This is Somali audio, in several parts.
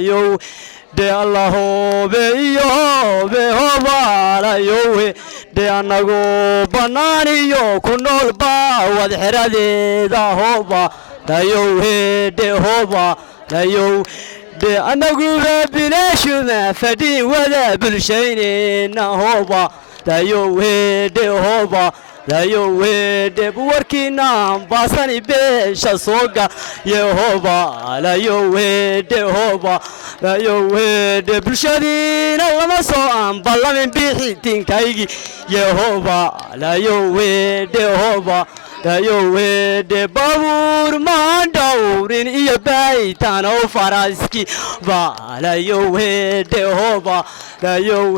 Yo de Allahu be yo be hobala yo de anago banani yo kunol ba wad xirade da hoba da yo de hoba da yo de anagu bilashuna fadi wada bulshayni na hoba da yo de hoba da yo de buwarkina basani be shasoga yehoba la yo de hoba la yo de bulshadina lama soo aan ballamin bixiitinkaygi yehoba la yo de hoba la yo de babur mandawrin iyo baytan oo faraski ba la yo de hoba la yo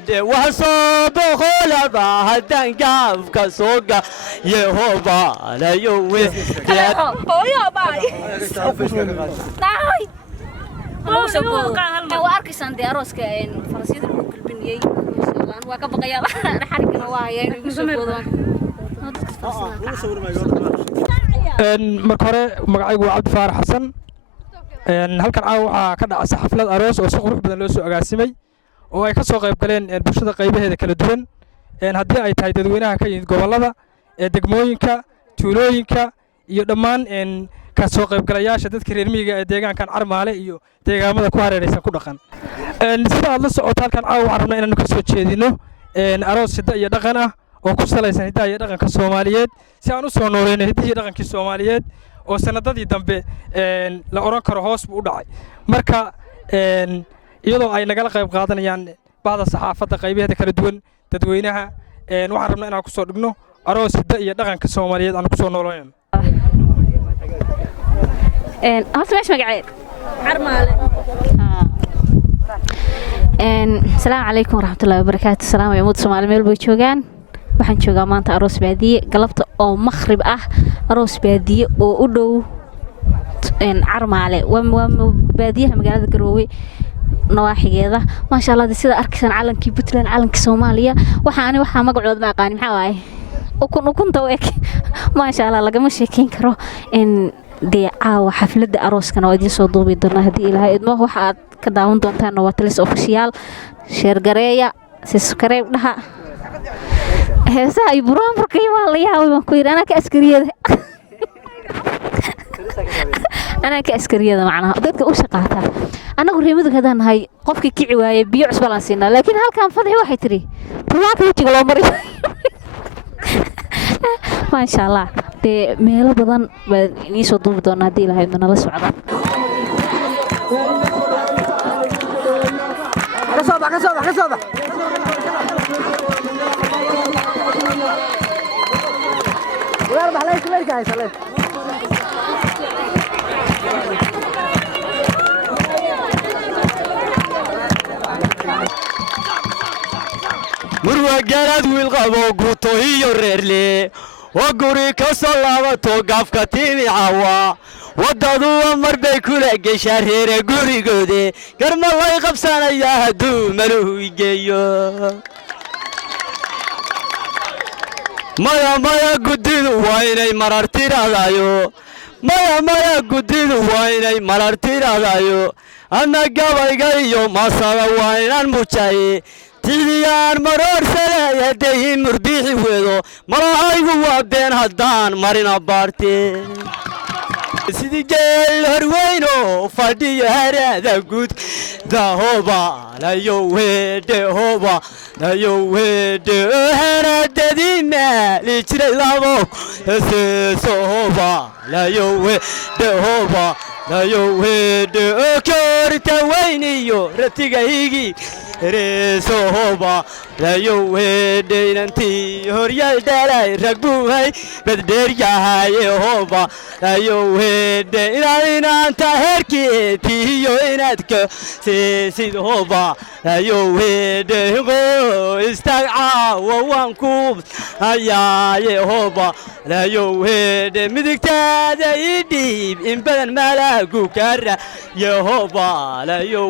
de waso boqola ba hadan gaafka soga yehoba la yo hooyo baay naay waa arkaysan dee arooska farasiyada lagu galbinayay inshallah waa ka baqayaa xarigana waa hayeen igu soo boodaan marka hore magacaygu waa Cabdi Faarax Xasan halkan waxaa ka dhacay xaflad aroos oo si qurux badan loo soo agaasimay oo ay ka soo qayb galeen bulshada qaybaheeda kala duwan haddii ay tahay dadweynaha ka yimid gobolada degmooyinka tuulooyinka iyo dhammaan ka soo qaybgalayaasha dadka reer miyiga ee deegaankan Carmaale iyo deegaamada ku hareeraysan ku dhaqan sida aad la socoto halkan waxaan rabnaa inaan ka soo jeedino aroos sida iyo dhaqan ah oo ku salaysan hidaha iyo dhaqanka Soomaaliyeed si aan u soo nooleeyno hidaha iyo dhaqankii Soomaaliyeed oo sanadadii dambe la oran karo hoos u dhacay marka iyadoo ay nagala qayb qaadanayaan bahda saxaafadda qaybaheeda kala duwan dadweynaha waxaan rabnaa inaan ku soo dhigno aroos hidaha iyo dhaqanka Soomaaliyeed aan ku soo nooleeyno horta meesh magaceed Carmaale السلام عليكم ورحمة الله وبركاته السلام يا مود سومالي ميل بو joogan waxaan joogaa maanta aroos baadiye galabta oo maghrib ah aroos baadiye oo u dhow Carmaale waa baadiyaha magaalada Garowe nawaaxigeeda ma sha Allah sida arkaysan calankii Puntland calankii Soomaaliya waxa magacooda ma aqaan maxaa waaye ukunta week ma sha Allah laga ma sheekin karo dee xafladda arooskana waa idin soo duubi doonaa haddii Ilaahay idmo waxa aad ka daawan doontaan waa Talis official share gareeya subscribe dhaha heesaha ay buraan markay waa la yaabay ku yiraahdo anaka askariyada macnaha dadka u shaqaata anagu reemadu ka danahay qofkii kici waayay biyo cusub la siinaa laakiin halkan fadhi waxay tiri burwaanka wajiga loo maray ما شاء الله دي ميلو بدن نيسو دوب دونا دي لهاي من الله سعدا كسوبة ويلا بحلاي كبير كاي سلام murwa garad wiil qabo guuto iyo reerle oo guri ka soo laabato gaafka tiimi caawa wadadu mar bay kula gashaa reer gurigoode garma way qabsanaya haduu maluhu igeeyo maya gudidu waa inay marartiraadayo ana gabayga iyo masada waa inaan mujaye tidiyaan maroorsada yaday murdixi weedo malahaygu waa been haddaan marina baarte sidii geel horweyno fadhiyo harada guud dahoba la yo de hoba la yo de haradadii maali jiray labo sohoba la yo de hoba la yo de korta weyniyo ratigaygi reesohoba la yo de inantii horyal dhalay ragbuhay baddeer yahay hoba la yo de inaanta herkeetiyo inaadka seesid hoba la yo de istagca wawanku ayaaye hoba la yo de midigtaada idhiib in badan malaagu kara yehoba la yo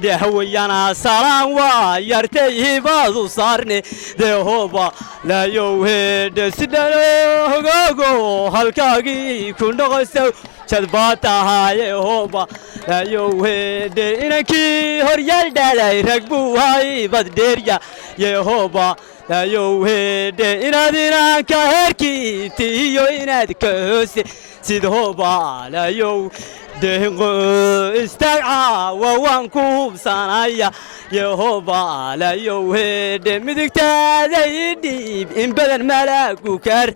de hawayana salaam waa yartay baadu saarne dehoba laayowheedhe sidhano hogoogo halkaagii ku noqosow jadbaa tahaaye hoba laayowheedhe inankii horyaal dhalay rag buu hay baddheerya yehoba laayowheedhe inaad inanka heerkiiti iyo inaad ka hoose sidhoba laayow dehenqo istagcaawa waan ku hubsanaya yehoba laayowheedhe midigtaada idhiib in badan malaagu kaar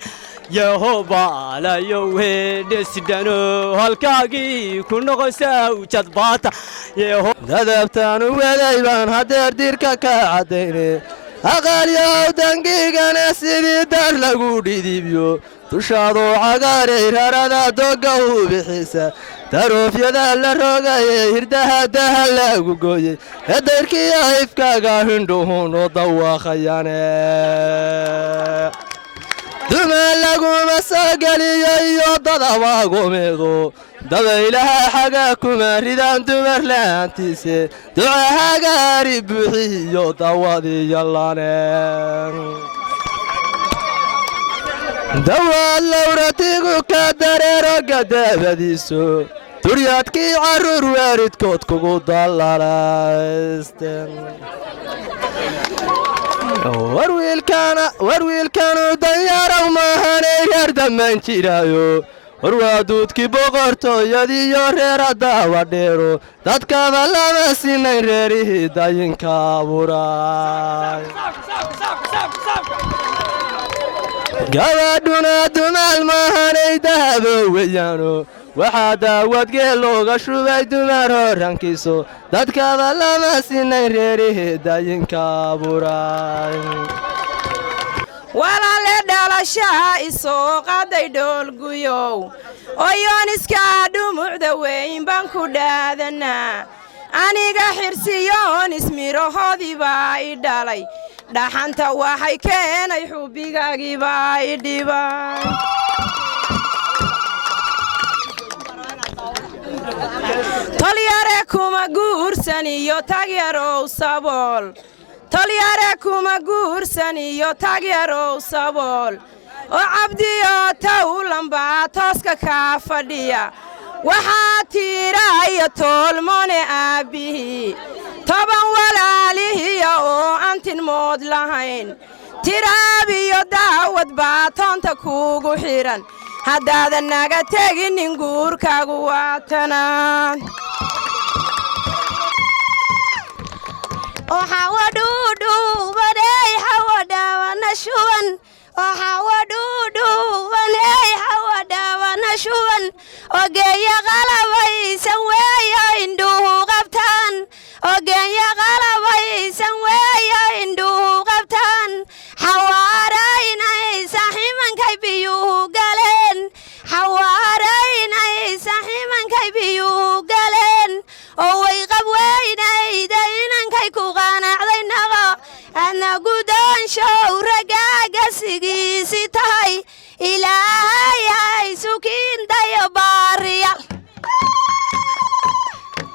yehoba laayowheedhe sidhano halkaagii ku noqosow jadbaata dadabtaan u waday baan hadeer dirka ka caddayne aqaalyow dangigana sidii daar lagu dhidibyo dushaadoo cagaaray rarada dogga u bixisa daroofyada la rogayey hirdaha daha lagu gooyey edayrkiya ifkaaga hindhuhun oo dawaaqayane duma laguma soo geliyo iyo dadabaagumeedo dabaylaha xaga kuma ridaan dumar la'aantiise ducahagaari buuxiyo dawadiyo lane dawaad lawratigu ka dareero gadaabadiiso duryaadkii carruur waalidkood kugu dallalaysteen war wiilkanu danyaaraw maahanay reer dammaan jiraayo war waa duudkii boqortooyadiiyo reer adaawa dheero dadkaba lama sinayn reerihii dayinka abuuray gabadhuna dumaal maahanay dahabo weyaano waxaa daawadgee looga shubay dumar horankiiso dadkaba lama sinayn reerihii dayinka abuuray walaale dhalashaha isoo qaday dhoolguyow oyooniskaa dhumucda weyn baan ku dhaadanaa aniga xirsiyoonis midhahoodii baa i dhalay dhaxanta waxay keenay xubbigaagii baa i dhibay tolyare kuma guursan iyo tagyarow sabool tolyare kuma guursan iyo tagyarow sabool oo cabdiyo tawlanbaa tooska kaa fadhiya waxaa tiiraya toolmone aabbihii toban walaalihiya oo aan tinmood lahayn tiraabiyo daawad baa toonta kuugu xidhan haddaadan naga teginin guurkaagu waatanaan ogeeya qalabaysan weeyo indhuhu qabtaan ogeeya qalabaysan weeyo indhuhu qabtaan xawaaraynaysa ximankay biyuhu galeen xawaaraynaysa ximankay biyuhu galeen oo way qab weynayda inankay ku qanacday naqo adna gudaanshow ragaaga sigiisi tahay ilaa